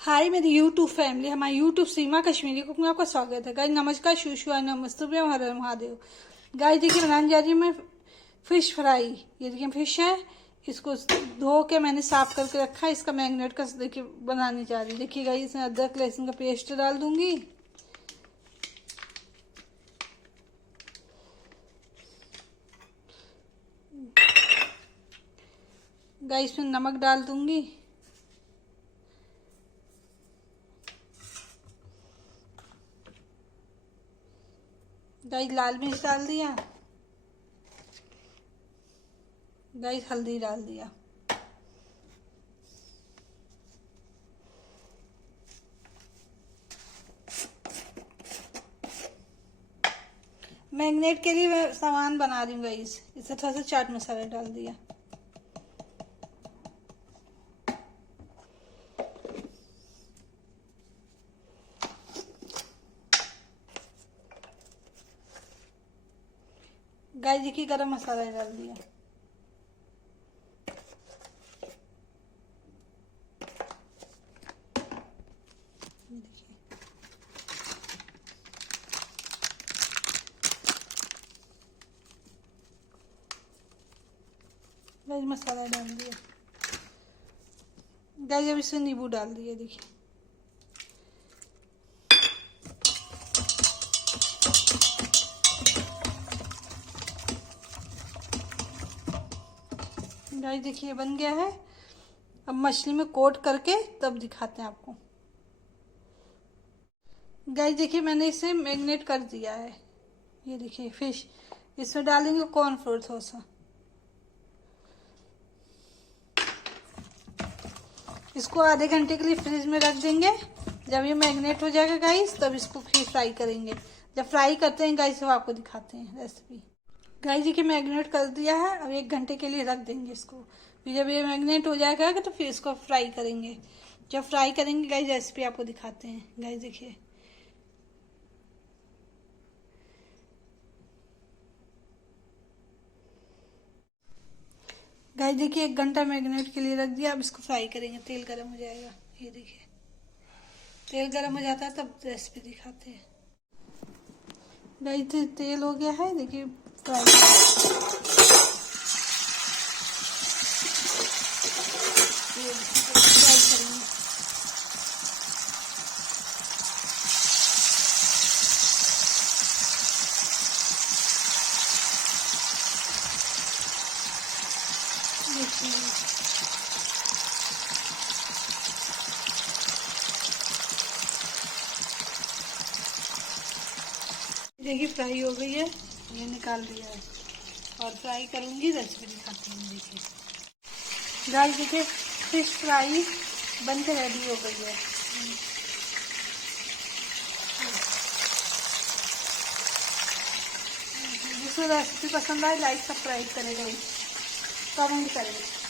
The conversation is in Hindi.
हाय मेरी यूट्यूब फैमिली, हमारी यूट्यूब सीमा कश्मीरी कुक में आपका स्वागत है। गाइस नमस्कार, शुशुआ, नमस्ते, हर हर महादेव। गाइस देखिए बनाने जा रही हूँ मैं फिश फ्राई। ये देखिए फिश है, इसको धो के मैंने साफ करके रखा है। इसका मैरिनेट का देखिए बनाने जा रही। देखिए गाइस इसमें अदरक लहसुन का पेस्ट डाल दूंगी। गाइस इसमें नमक डाल दूंगी। गाइस लाल मिर्च डाल दिया। गाइस हल्दी डाल दिया। मैरिनेट के लिए मैं सामान बना रही हूँ गाइस। इससे थोड़ा सा चाट मसाला डाल दिया। गाइस देखिए गरम मसाला डाल दिया। गाइस मसाला डाल दिया। गाइस अब इसमें नींबू डाल दिया। देखिए गाइस देखिए बन गया है। अब मछली में कोट करके तब दिखाते हैं आपको। गाइस देखिए मैंने इसे मैरिनेट कर दिया है। ये देखिए फिश, इसमें डालेंगे कॉर्नफ्लोर थोड़ा सा। इसको आधे घंटे के लिए फ्रिज में रख देंगे। जब ये मैरिनेट हो जाएगा गाइस तब इसको फिर फ्राई करेंगे। जब फ्राई करते हैं गाइस तो आपको दिखाते हैं रेसिपी। गाइस देखिए मैरिनेट कर दिया है। अब 1 घंटे के लिए रख देंगे इसको। फिर जब ये मैरिनेट हो जाएगा तो फिर इसको फ्राई करेंगे। जब फ्राई करेंगे गाइस रेसिपी आपको दिखाते हैं। गाइस देखिए गाइस देखिए 1 घंटा मैरिनेट के लिए रख दिया। अब इसको फ्राई करेंगे। तेल गर्म हो जाएगा। ये देखिए तेल गर्म हो जाता है तब रेसिपी दिखाते हैं। गाइस तेल हो गया है। देखिए फ्राई करेंगे। देखिए फ्राई हो गई है। ये निकाल दिया है और फ्राई करूंगी। रेसिपी दिखाती हूँ। देखिए गाइस देखिए फिश फ्राई बनकर रेडी हो गई है। जिसको रेसिपी पसंद आए लाइक सब्सक्राइब करेगा, कमेंट करेगा।